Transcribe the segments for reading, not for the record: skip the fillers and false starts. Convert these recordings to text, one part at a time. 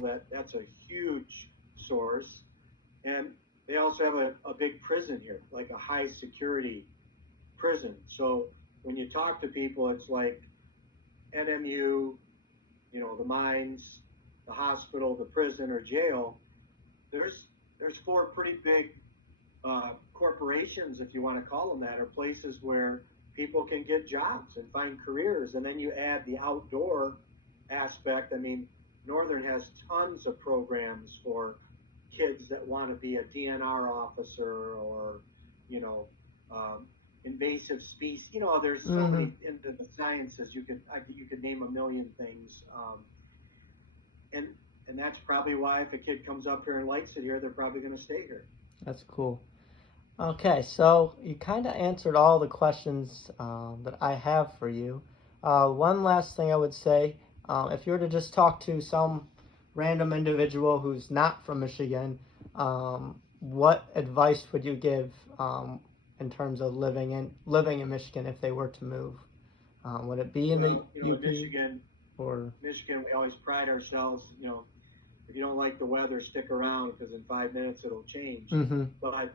that's a huge source. And they also have a big prison here, like a high security prison. So when you talk to people, it's like NMU, the mines, the hospital, the prison or jail. There's four pretty big corporations, if you want to call them that, or places where people can get jobs and find careers. And then you add the outdoor aspect. I mean, Northern has tons of programs for kids that want to be a DNR officer or, you know, invasive species. There's so Mm-hmm. many into the sciences. You could name a million things, and and that's probably why if a kid comes up here and likes it here, they're probably going to stay here. That's cool. Okay, so you kind of answered all the questions that I have for you. One last thing I would say, if you were to just talk to some random individual who's not from Michigan, what advice would you give in terms of living in Michigan if they were to move? Would it be in the Well, in UP or? Michigan, we always pride ourselves. If you don't like the weather, stick around because in 5 minutes it'll change. Mm-hmm. But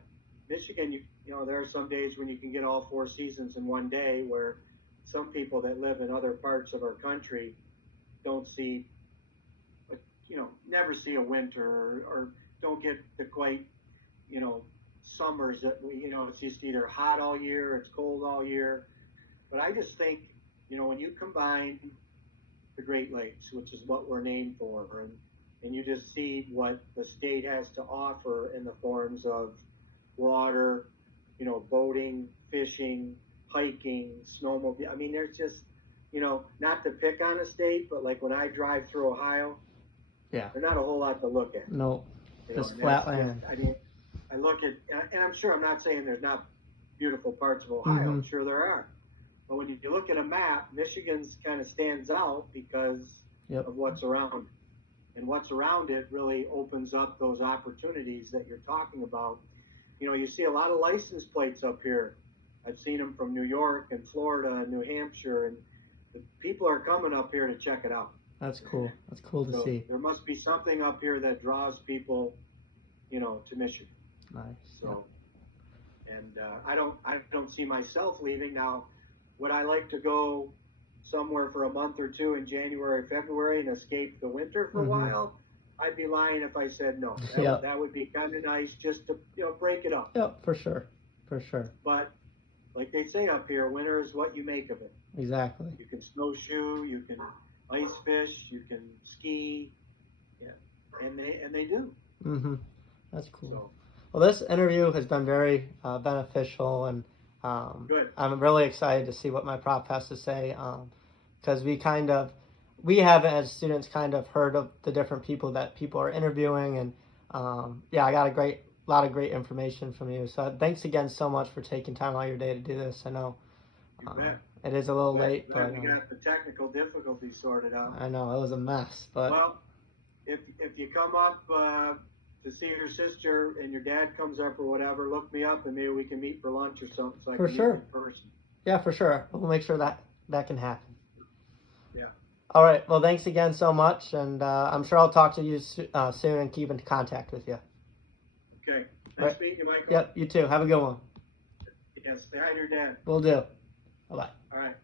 Michigan, there are some days when you can get all four seasons in one day, where some people that live in other parts of our country don't see, never see a winter or don't get the quite, you know, summers that it's just either hot all year, it's cold all year. But I just think, when you combine the Great Lakes, which is what we're named for, and you just see what the state has to offer in the forms of water, boating, fishing, hiking, snowmobile. I mean, there's just, not to pick on a state, but like when I drive through Ohio, Yeah. there's not a whole lot to look at. No, just flat land. I mean, I look at, and I'm sure I'm not saying there's not beautiful parts of Ohio. Mm-hmm. I'm sure there are. But when you look at a map, Michigan's kind of stands out because Yep. of what's around. And what's around it really opens up those opportunities that you're talking about. You see a lot of license plates up here. I've seen them from New York and Florida and New Hampshire, and the people are coming up here to check it out. That's cool. That's cool to So see. there must be something up here that draws people, to Michigan. Nice. So, and I don't see myself leaving. Now, would I like to go somewhere for a month or two in January, February, and escape the winter for a while? I'd be lying if I said no. That would be kind of nice just to break it up. Yep, for sure, for sure. But like they say up here, winter is what you make of it. Exactly. You can snowshoe, you can ice fish, you can ski, yeah, and they do. Mm-hmm. That's cool. So, well, this interview has been very beneficial, and good. I'm really excited to see what my prof has to say, because we haven't as students kind of heard of the different people that people are interviewing, and I got a lot of great information from you. So thanks again so much for taking time out of your day to do this. I know it is a little late, but we got the technical difficulties sorted out. I know it was a mess, but well, if you come up to see your sister and your dad comes up or whatever, look me up and maybe we can meet for lunch or something so I can meet you in person. Yeah, for sure. We'll make sure that can happen. Yeah. All right. Well, thanks again so much, and I'm sure I'll talk to you soon and keep in contact with you. Okay. Nice meeting you, Michael. Yep. You too. Have a good one. Yes. Say hi to your dad. Will do. Bye-bye. All right.